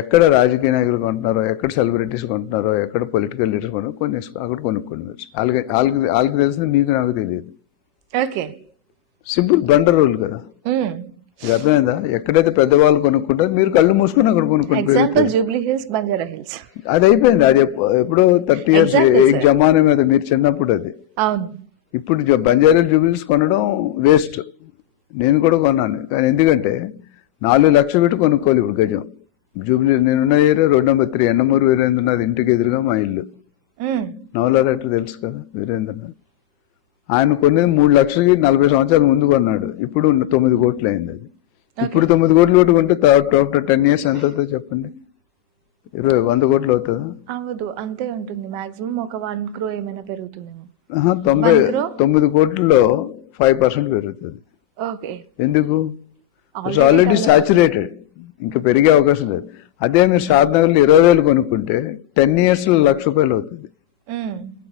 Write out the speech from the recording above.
ఎక్కడ రాజకీయ నాయకులు కొంటున్నారో, ఎక్కడ సెలబ్రిటీస్ కొంటున్నారో, ఎక్కడ పొలిటికల్ లీడర్స్ కొంటున్నారో కొన్ని అక్కడ కొనుక్కోండి మీరు. వాళ్ళకి తెలిసింది మీకు నాకు తెలియదు. ఓకే. సింపుల్ బండర్ రూల్ కదా. ఇది అర్థమైందా? ఎక్కడైతే పెద్దవాళ్ళు కొనుక్కుంటారో మీరు కళ్ళు మూసుకొని అక్కడ కొనుక్కోండి. Example Jubilee hills, Banjara hills. అది అయిపోయింది. అది ఎప్పుడో 30 years జమానా మీద మీరు చిన్నప్పుడు అది. అవును. ఇప్పుడు బంజారా జూబిలీస్ కొనడం వేస్ట్. నేను కూడా కొన్నాను. కానీ ఎందుకంటే 4 లక్షలు పెట్టి కొనుక్కోవాలి ఇప్పుడు గజం. జూబిలీ నేనున్న area road number 3 Endamuru Veerendranath ఇంటికి ఎదురుగా మా ఇల్లు. నవలారెడ్డి తెలుసు కదా వీరేంద్రనాథ్. ఆయన కొనేది 3 లక్షలకి 40 సంవత్సరాల ముందు కొన్నాడు. ఇప్పుడు 9 కోట్లు అయింది అది. ఇప్పుడు 9 కోట్లు పెట్టుకుంటే ఆఫ్టర్ 10 years ఎంత అవుతుందో చెప్పండి? 100 కోట్లు అవుతుందా? అవ్వదు, అంతే ఉంటుంది. మాక్సిమం ఒక 1 crore ఏమైనా పెరుగుతుందేమో. 99 కోట్లలో 5% పెరుగుతుంది. ఓకే. ఎందుకు? ఇట్స్ ఆల్రెడీ సాచురేటెడ్, ఇంకా పెరిగే అవకాశం లేదు. అదే మీరు షాద్ నగర్లో 20,000 కొనుక్కుంటే 10 years లో 1,00,000 రూపాయలు అవుతుంది.